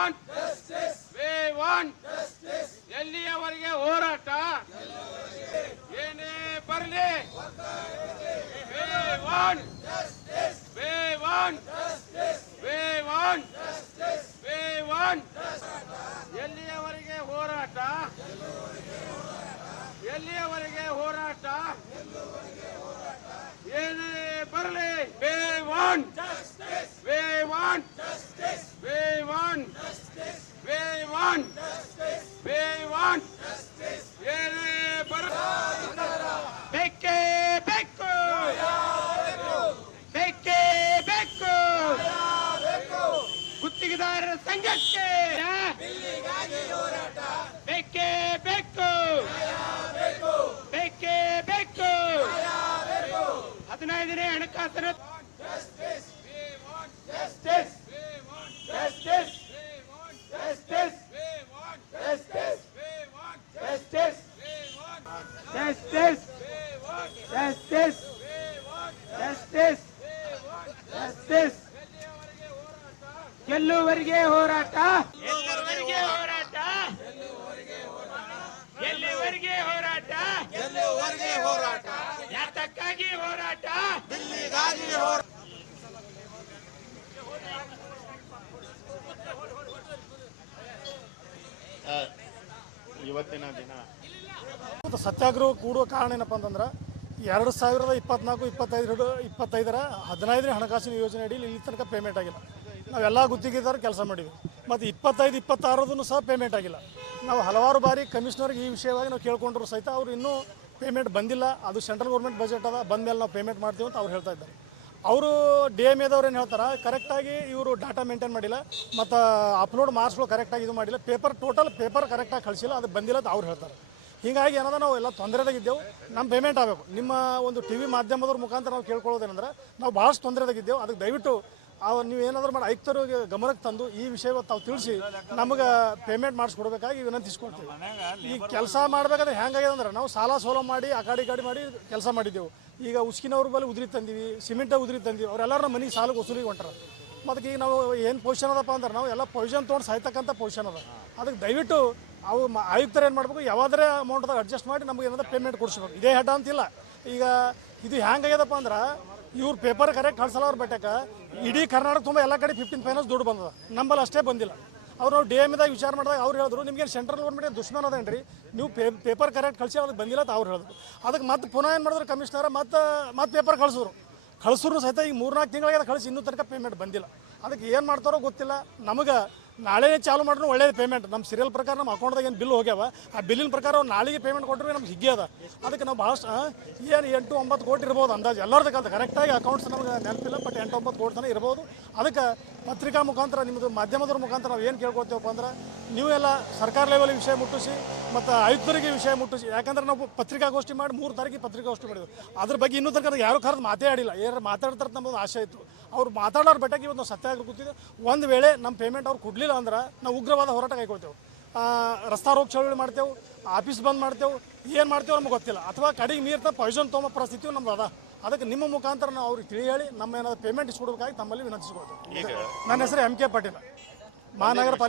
want justice. We want justice. ಎಲ್ಲಿಯವರೆಗೆ ಹೋರಾಟ ಏನೇ ಬರಲಿ we want justice. We want justice. We want justice. We want ಎಲ್ಲಿಯವರೆಗೆ ಹೋರಾಟ ಎಲ್ಲಿಯವರೆಗೆ ಹೋರಾಟ ಏನೇ ಬರಲಿ we want justice. We want justice. We want justice. We want justice. We want justice. ಏನೇ ಬರಲಿ ಬೇಕೇ ಬೇಕು ಬೇಕೇ ಬೇಕು ಗುತ್ತಿಗೆದಾರರ ಸಂಘಕ್ಕೆ ಬೇಕೇ ಬೇಕು ಬೇಕೇ ಬೇಕು 15ನೇ ಹಣಕಾಸಿನ justice. We want justice. We want justice. We want justice. We want justice. We want justice. We want justice. We want justice. We want justice. We want justice. ಗೆಲ್ಲುವರೆಗೆ ಹೋರಾಟ ಗೆಲ್ಲುವರೆಗೆ ಹೋರಾಟ ಎಲ್ಲಿವರೆಗೆ ಹೋರಾಟ ಗೆಲ್ಲುವರೆಗೆ ಹೋರಾಟ ಯಾತಕ್ಕಾಗಿ ಹೋರಾಟ ದಿಲ್ಲಿಗಾಗಿ ಹೋರಾಟ ಇವತ್ತಿನ ದಿನ ಸತ್ಯಾಗ್ರಹ ಕೂಡುವ ಕಾರಣ ಏನಪ್ಪ ಅಂತಂದ್ರೆ 2024-25 15ನೇ ಹಣಕಾಸಿನ ಯೋಜನೆ ಅಡಿ ಇಲ್ಲಿ ತನಕ ಪೇಮೆಂಟ್ ಆಗಿಲ್ಲ. ನಾವೆಲ್ಲ ಗುತ್ತಿಗೆದಾರ ಕೆಲಸ ಮಾಡಿದ್ವಿ ಮತ್ತು 25-26 ಸಹ ಪೇಮೆಂಟ್ ಆಗಿಲ್ಲ. ನಾವು ಹಲವಾರು ಬಾರಿ ಕಮಿಷನರ್ಗೆ ಈ ವಿಷಯವಾಗಿ ನಾವು ಕೇಳ್ಕೊಂಡ್ರು ಸಹಿತ ಅವರು ಇನ್ನೂ ಪೇಮೆಂಟ್ ಬಂದಿಲ್ಲ, ಅದು ಸೆಂಟ್ರಲ್ ಗೌರ್ಮೆಂಟ್ ಬಜೆಟ್ ಅದ, ಬಂದ ಮೇಲೆ ನಾವು ಪೇಮೆಂಟ್ ಮಾಡ್ತೀವಿ ಅಂತ ಅವ್ರು ಹೇಳ್ತಾ ಇದ್ದಾರೆ. ಅವರು DMAದವ್ರು ಏನು ಹೇಳ್ತಾರೆ, ಕರೆಕ್ಟಾಗಿ ಇವರು ಡಾಟಾ ಮೇಂಟೈನ್ ಮಾಡಿಲ್ಲ ಮತ್ತು ಅಪ್ಲೋಡ್ ಮಾರ್ಕ್ಸ್ಗಳು ಕರೆಕ್ಟಾಗಿ ಇದು ಮಾಡಿಲ್ಲ, ಟೋಟಲ್ ಪೇಪರ್ ಕರೆಕ್ಟಾಗಿ ಕಳಿಸಿಲ್ಲ, ಅದು ಬಂದಿಲ್ಲ ಅಂತ ಅವ್ರು ಹೇಳ್ತಾರೆ. ಹೀಗಾಗಿ ಏನದ ನಾವು ಎಲ್ಲ ತೊಂದರೆದಾಗಿದ್ದೆವು, ನಮ್ಮ ಪೇಮೆಂಟ್ ಆಗಬೇಕು. ನಿಮ್ಮ ಒಂದು TV ಮಾಧ್ಯಮದವ್ರ ಮುಖಾಂತರ ನಾವು ಕೇಳ್ಕೊಳ್ಳೋದೇನೆಂದ್ರೆ ನಾವು ಭಾಳಷ್ಟು ತೊಂದರೆದಾಗಿದ್ದೆವು. ಅದಕ್ಕೆ ದಯವಿಟ್ಟು ನೀವು ಏನಾದರೂ ಮಾಡಿ ಆಯುಕ್ತರಿಗೆ ಗಮನಕ್ಕೆ ತಂದು ಈ ವಿಷಯ ತಾವು ತಿಳಿಸಿ ನಮಗೆ ಪೇಮೆಂಟ್ ಮಾಡಿಸ್ಕೊಡ್ಬೇಕಾಗಿ ವಿನಂತಿಸ್ಕೊಳ್ತೀವಿ. ಈ ಕೆಲಸ ಮಾಡಬೇಕಾದ್ರೆ ಹೆಂಗಾಗಿದೆ ಅಂದ್ರೆ ನಾವು ಸಾಲ ಸೋಲ ಮಾಡಿ ಆ ಗಾಡಿ ಮಾಡಿ ಕೆಲಸ ಮಾಡಿದ್ದೆವು. ಈಗ ಉಸ್ಕಿನವ್ರ ಬಳಿ ಉದುರಿ ತಂದೀವಿ, ಸಿಮೆಂಟ ಉದುರಿ ತಂದೀವಿ, ಅವರೆಲ್ಲರೂ ನಮ್ಮ ಮನೆಗೆ ಸಾಲ ವಸೂಲಿಗೆ ಹೊಂಟಾರ. ಮತ್ತು ಈಗ ನಾವು ಏನು ಪೊಸಿಷನ್ ಅದಪ್ಪ ಅಂದ್ರೆ ನಾವು ಎಲ್ಲ ಪೊಸಿಷನ್ ತೊಗೊಂಡು ಸಾಯ್ತಕ್ಕಂಥ ಪೊಸಿಷನ್ ಅದ. ಅದಕ್ಕೆ ದಯವಿಟ್ಟು ಅವು ಆಯುಕ್ತರು ಏನು ಮಾಡಬೇಕು, ಯಾವಾದರೆ ಅಮೌಂಟ್ದಾಗ ಅಡ್ಜಸ್ಟ್ ಮಾಡಿ ನಮಗೆ ಏನಾದ್ರು ಪೇಮೆಂಟ್ ಕೊಡಿಸ್ಬೇಕು. ಇದೇ ಹೆಡ್ ಅಂತಿಲ್ಲ. ಈಗ ಇದು ಹೆಂಗಾಗ್ಯದಪ್ಪ ಅಂದ್ರೆ ಇವ್ರು ಪೇಪರ್ ಕರೆಕ್ಟ್ ಕಳ್ಸಲ್ಲ. ಅವ್ರು ಬೆಟ್ಟಕ ಇಡೀ ಕರ್ನಾಟಕ ತುಂಬ ಎಲ್ಲ ಕಡೆ 15 ಫೈನಾನ್ಸ್ ದುಡ್ಡು ಬಂದದ, ನಂಬಲ್ಲಿ ಅಷ್ಟೇ ಬಂದಿಲ್ಲ. ಅವ್ರು ನಾವು DMAದಾಗ ವಿಚಾರ ಮಾಡಿದಾಗ ಅವ್ರು ಹೇಳಿದ್ರು, ನಿಮಗೆ ಸೆಂಟ್ರಲ್ ಗೌರ್ಮೆಂಟ್ ದುಶ್ಮನ್ ಅದೇನು ರೀ, ನೀವು ಪೇಪರ್ ಕರೆಕ್ಟ್ ಕಳಿಸಿ ಅದಕ್ಕೆ ಬಂದಿಲ್ಲ ಅಂತ ಅವ್ರು ಹೇಳಿದ್ರು. ಅದಕ್ಕೆ ಮತ್ತೆ ಪುನಃ ಏನು ಮಾಡಿದ್ರು ಕಮಿಷನರ್, ಮತ್ತೆ ಪೇಪರ್ ಕಳಿಸಿದ್ರು ಸಹಿತ ಈಗ 3-4 ತಿಂಗಳಿಗೆ ಕಳಿಸಿ ಇನ್ನೂ ತನಕ ಪೇಮೆಂಟ್ ಬಂದಿಲ್ಲ. ಅದಕ್ಕೆ ಏನು ಮಾಡ್ತಾರೋ ಗೊತ್ತಿಲ್ಲ. ನಮಗೆ ನಾಳೆನೇ ಚಾಲು ಮಾಡಿದ್ರು ಒಳ್ಳೇದು ಪೇಮೆಂಟ್. ನಮ್ಮ ಸೀರಿಯಲ್ ಪ್ರಕಾರ ನಮ್ಮ ಅಕೌಂಟ್ದಾಗ ಏನು ಬಿಲ್ ಹೋಗ್ಯಾವ, ಆ ಬಿಲ್ಲಿನ ಪ್ರಕಾರ ನಾಳೆಗೆ ಪೇಮೆಂಟ್ ಕೊಟ್ಟರೆ ನಮ್ಗೆ ಹಿಗ್ಗಿ ಅದ. ಅದಕ್ಕೆ ನಾವು ಭಾಳಷ್ಟು ಏನು 8-9 ಕೋಟಿ ಇರ್ಬೋದು ಅಂದಾಜು ಎಲ್ಲರದಕ್ಕೆ. ಅಂತ ಕರೆಕ್ಟಾಗಿ ಅಕೌಂಟ್ಸ್ ನಮ್ಗೆ ನೆನಪಿಲ್ಲ, ಬಟ್ 8-9 ಕೋಟಿ ತನಕ ಇರ್ಬೋದು. ಅದಕ್ಕೆ ಪತ್ರಿಕಾ ಮುಖಾಂತರ ನಿಮ್ಮದು ಮಾಧ್ಯಮದವ್ರ ಮುಖಾಂತರ ನಾವು ಏನು ಕೇಳ್ಕೊಳ್ತೀವಪ್ಪ ಅಂದ್ರೆ ನೀವೆಲ್ಲ ಸರ್ಕಾರ ಲೆವೆಲ್ ವಿಷಯ ಮುಟ್ಟಿಸಿ ಮತ್ತು ಆಯುಕ್ತರಿಗೆ ವಿಷಯ ಮುಟ್ಟಿಸಿ. ಯಾಕಂದ್ರೆ ನಾವು ಪತ್ರಿಕಾಗೋಷ್ಠಿ ಮಾಡಿ 3 ತಾರೀಕಿಗೆ ಪತ್ರಿಕಾಗೋಷ್ಠಿ ಮಾಡಿದ್ವಿ. ಅದ್ರ ಬಗ್ಗೆ ಇನ್ನೂ ತನಕ ಯಾರು ಕರೆದು ಮಾತಾಡಿಲ್ಲ. ಏನಾರು ಮಾತಾಡ್ತಾರೆ ನಮ್ಮದು ಆಸೆ ಇತ್ತು. ಅವ್ರು ಮಾತಾಡೋರು ಬೆಟ್ಟಾಗಿ ಇವತ್ತು ನಾವು ಸತ್ಯಾಗ್ರಹ ಕೂತಿದ್ದೆ. ಒಂದು ವೇಳೆ ನಮ್ಮ ಪೇಮೆಂಟ್ ಅವ್ರು ಕೊಡಲಿಲ್ಲ ಅಂದ್ರೆ ನಾವು ಉಗ್ರವಾದ ಹೋರಾಟ ಕೈಗೊಳ್ತೇವೆ, ರಸ್ತಾ ರೋಗ ಚಳವಳಿ ಮಾಡ್ತೇವೆ, ಆಫೀಸ್ ಬಂದ್ ಮಾಡ್ತೇವೆ, ಏನು ಮಾಡ್ತೇವೆ ನಮ್ಗೆ ಗೊತ್ತಿಲ್ಲ. ಅಥವಾ ಕಡೆಗೆ ಮೀರ್ತಾ ಪಾಯ್ಸನ್ ತೊಗೊಂಬ ಪರಿಸ್ಥಿತಿ ನಮ್ದು ಅದ. ಅದಕ್ಕೆ ನಿಮ್ಮ ಮುಖಾಂತರ ನಾವು ಅವ್ರಿಗೆ ತಿಳಿ ಹೇಳಿ ನಮ್ಮ ಏನಾದ್ರು ಪೇಮೆಂಟ್ ಇಸ್ಕೊಡ್ಬೇಕಾಗಿ ತಮ್ಮಲ್ಲಿ ವಿನಂತಿಸ್ಕೊಳ್ತೇವೆ. ನನ್ನ ಹೆಸರು MK ಪಾಟೀಲ್, ಮಹಾನಗರ ಪಾಲಿಕೆ.